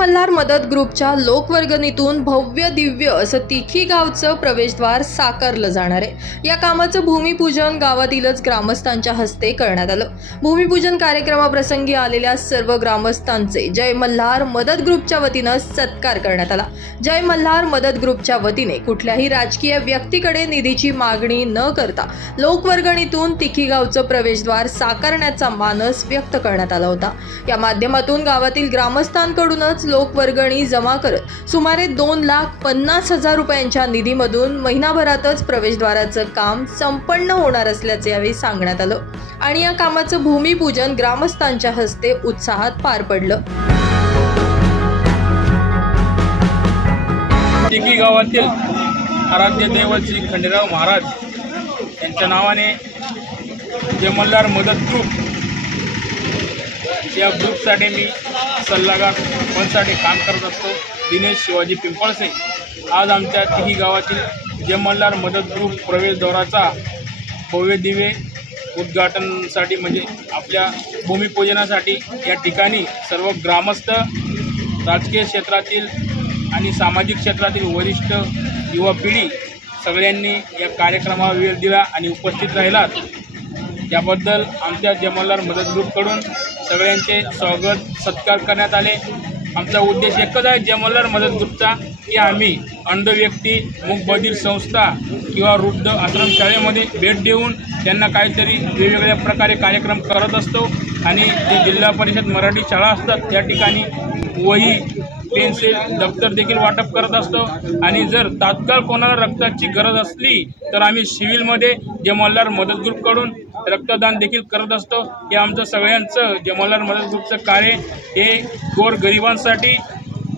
मल्हार मदत ग्रुपच्या लोकवर्गणीतून भव्य दिव्य असं तिखी गावचं प्रवेशद्वार साकारलं जाणार आहे. या कामाचं भूमिपूजन गावातीलच ग्रामस्थांच्या हस्ते करण्यात आलं. भूमिपूजन कार्यक्रमाप्रसंगी आलेल्या सर्व ग्रामस्थांचे जय मल्हार मदत ग्रुपच्या वतीनं सत्कार करण्यात आला. जय मल्हार मदत ग्रुपच्या वतीने कुठल्याही राजकीय व्यक्तीकडे निधीची मागणी न करता लोकवर्गणीतून तिखी गावचं प्रवेशद्वार साकारण्याचा मानस व्यक्त करण्यात आला होता. या माध्यमातून गावातील ग्रामस्थांकडूनच लोकवर्गणी जमा करत सुमारे दोन लाख पन्नास हजार रुपयांच्या निधीमधून महिनाभरातच प्रवेशद्वाराचं काम संपन्न होणार असल्याचे यावेळी सांगण्यात आलं. आणि या कामाचं भूमिपूजन ग्रामस्थांच्या हस्ते उत्साहात पार पडलं. तिकी गावातील आराध्य दैवत श्री खंडेराव महाराज यांच्या नावाने जमलदार मदत ग्रुप या ग्रुपसाठी मी सल्लागार पणसाठी काम करत असतो दिनेश शिवाजी पिंपळसे. आज आमच्या तिही गावातील जमल्लार मदत ग्रुप प्रवेशद्वाराचा भव्य दिवे उद्घाटनासाठी म्हणजे आपल्या भूमिपूजनासाठी या ठिकाणी सर्व ग्रामस्थ राजकीय क्षेत्रातील आणि सामाजिक क्षेत्रातील वरिष्ठ युवा पिढी सगळ्यांनी या कार्यक्रमाला वेळ दिला आणि उपस्थित राहिलात. याबद्दल आमच्या जमल्लार मदत ग्रुपकडून सगळ्यांचे स्वागत सत्कार करण्यात आले. आमचा उद्देश एकच आहे जमलदार मदत ग्रुपचा की आम्ही अंध व्यक्ती मुखबधीर संस्था किंवा वृद्ध आश्रमशाळेमध्ये भेट देऊन त्यांना काहीतरी वेगवेगळ्या प्रकारे कार्यक्रम करत असतो. आणि जे जिल्हा परिषद मराठी शाळा असतात त्या ठिकाणी वही पेन्सिल दप्तर देखील वाटप करत असतो. आणि जर तात्काळ कोणाला रक्ताची गरज असली तर आम्ही सिव्हिलमध्ये जे मल्हार मदत ग्रुपकडून रक्तदान देखील करत असतो. हे आमचं सगळ्यांचं जे मदत ग्रुपचं कार्य. हे गोर गरिबांसाठी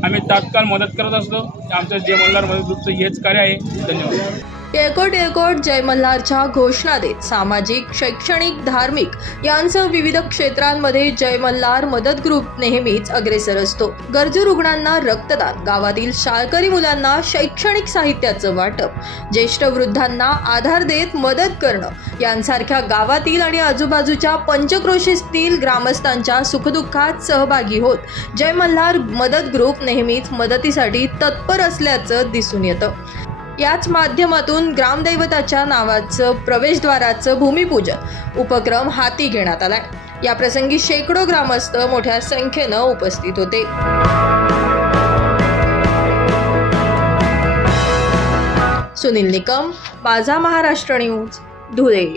आम्ही तात्काळ मदत करत असतो. आमचं जे मदत ग्रुपचं हेच कार्य आहे. धन्यवाद. येळकोट येळकोट जय मल्हारच्या घोषणा देत सामाजिक शैक्षणिक धार्मिक यांसह विविध क्षेत्रांमध्ये जय मल्हार मदत ग्रुप नेहमीच अग्रेसर असतो. गरजू रुग्णांना रक्तदान गावातील शाळकरी मुलांना शैक्षणिक साहित्याचं वाटप ज्येष्ठ वृद्धांना आधार देत मदत करणं यांसारख्या गावातील आणि आजूबाजूच्या पंचक्रोशीतील ग्रामस्थांच्या सुखदुःखात सहभागी होत जय मल्हार मदत ग्रुप नेहमीच मदतीसाठी तत्पर असल्याचं दिसून येतं. याच माध्यमातून ग्रामदैवताच्या नावाचं प्रवेशद्वाराचं भूमिपूजन उपक्रम हाती घेण्यात आलाय. या प्रसंगी शेकडो ग्रामस्थ मोठ्या संख्येनं उपस्थित होते. सुनील निकम माझा महाराष्ट्र न्यूज धुळे.